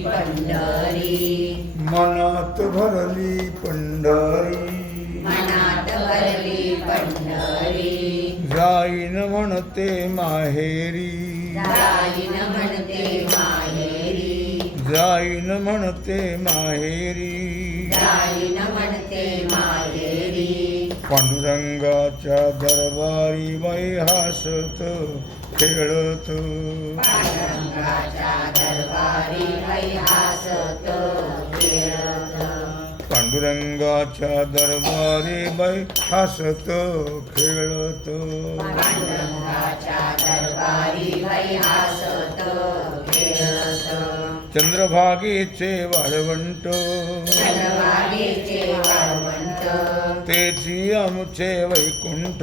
पंढरी मनात भरली पंढरी। मनात भरली पंढरी। जाईन म्हणते माहेरी। जाईन म्हणते माहेरी। जाईन म्हणते माहेरी। जाईन म्हणते माहेरी। पांडुरंगाच्या दरबारी बाई हसत खेळत. पांडुरंगाच्या दरबारी बाई हसत खेळत. चंद्रभागेचे वाळवंट. तेची आमचे वैकुंठ.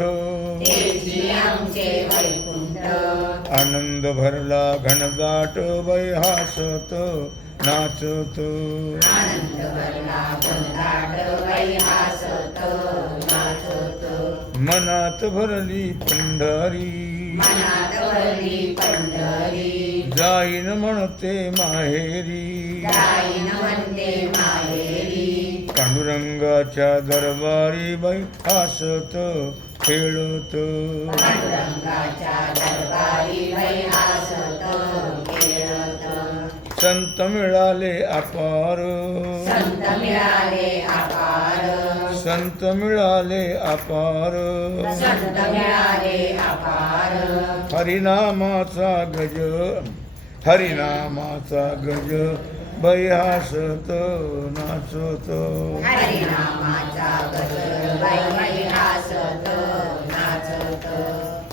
आनंद भरला घनदाट बाई हसत नाचत. आनंद भरला घनदाट बाई हसत नाचत. मनात भरली पंढरी. मनात भरली पंढरी. जाईन म्हणते माहेरी. जाईन म्हणते माहेरी. पांडुरंगाच्या दरबारी बाई हसत खेळत. पांडुरंगाच्या दरबारी बाई हसत खेळत. संत मिळाले अपार. संत मिळाले अपार. संत मिळाले अपार. संत मिळाले अपार. हरिनामाचा गज हरिनामाचा गज. बाई हसत नाचत.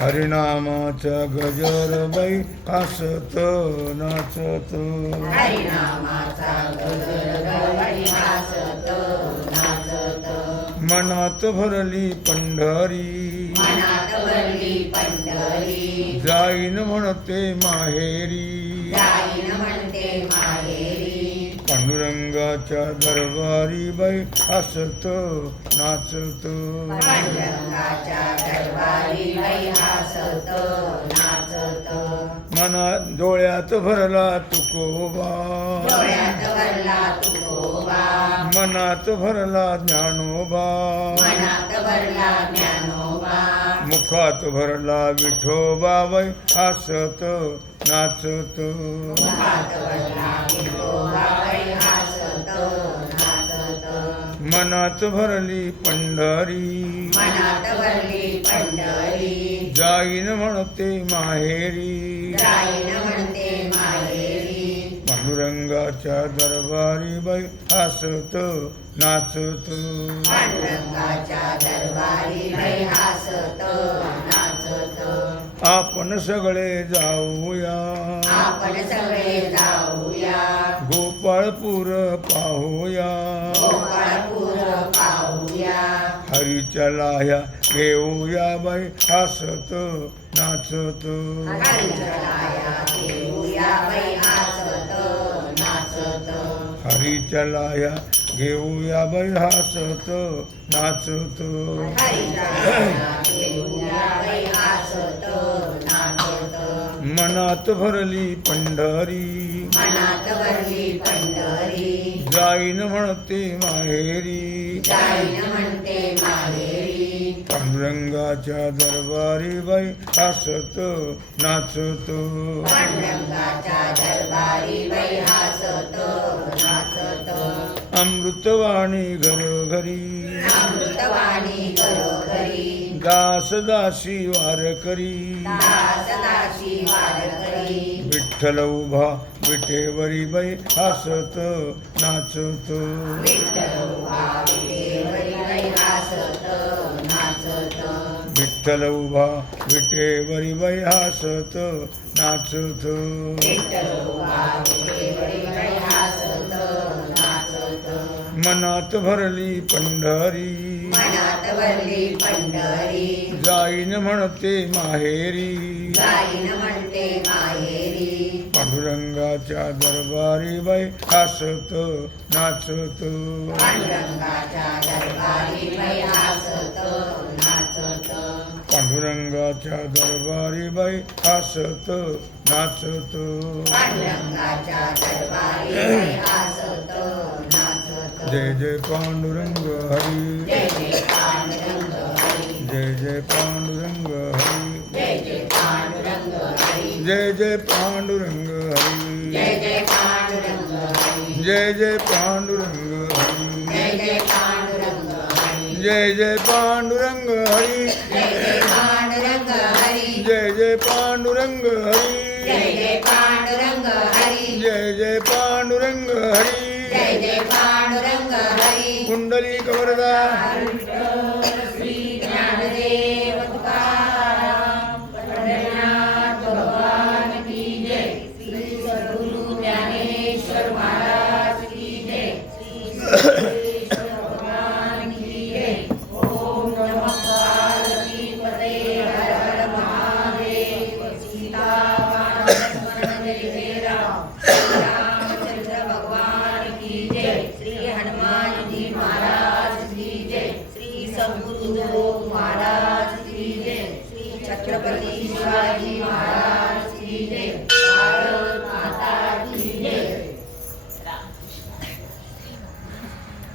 हरिनामाचा गजर बाई हसत नाचत. मनात भरली पंढरी. जाईन म्हणते माहेरी. पांडुरंगाच्या दरबारी बाई हसत नाचत. मना डोळ्यात भरला तुकोबा. मनात भरला ज्ञानोबा. मुखात भरला विठोबा बाई हसत नाचत. मनात भरली पंढरी. मनात भरली पंढरी. जाईन म्हणते माहेरी. जाईन म्हणते माहेरी. पांडुरंगाच्या दरबारी बाई हसत नाचत. पांडुरंगाच्या दरबारी बाई हसत नाचत. आपण सगळे जाऊया. आपण सगळे जाऊया. गोपाळपूर पाहूया. गोपाळपूर पाहूया हरीच्या लाह्या घेऊया बाई हसत नाचत. हरीच्या लाह्या घेऊया बाई हसत नाचत. मनात भरली पंढरी. मनात भरली पंढरी. जाईन म्हणते माहेरी. जाईन म्हणते माहेरी. पांडुरंगाच्या दरबारी बाई हसत नाचत. पांडुरंगाच्या दरबारी बाई हसत नाचत. अमृतवाणी घरोघरी अमृतवाणी घरोघरी दास दासी दासी वारकरी विठ्ठल उभा विठेवरी बाई हसत नाचत. विठ्ठल उभा विठेवरी बाई हसत नाचत. मनात भरली पंढरी. मनात भरली पंढरी. जाईन म्हणते माहेरी. जाईन म्हणते माहेरी. पांडुरंगाच्या दरबारी बाई हसत नाचत. पांडुरंगाच्या दरबारी बाई हसत नाचत. पांडुरंगाच्या दरबारी बाई हसत नाचत. पांडुरंगाच्या दरबारी बाई हसत ਜੈ ਜੈ ਪਾਂਡੁਰੰਗ ਹਰੀ। ਜੈ ਜੈ ਪਾਂਡੁਰੰਗ ਹਰੀ। ਜੈ ਜੈ ਪਾਂਡੁਰੰਗ ਹਰੀ। ਜੈ ਜੈ ਪਾਂਡੁਰੰਗ ਹਰੀ। ਜੈ ਜੈ ਪਾਂਡੁਰੰਗ ਹਰੀ। ਜੈ ਜੈ ਪਾਂਡੁਰੰਗ ਹਰੀ। ਜੈ ਜੈ ਪਾਂਡੁਰੰਗ ਹਰੀ। ਹਰੀ। Gauri ಗೌರದ But he's Pratishvara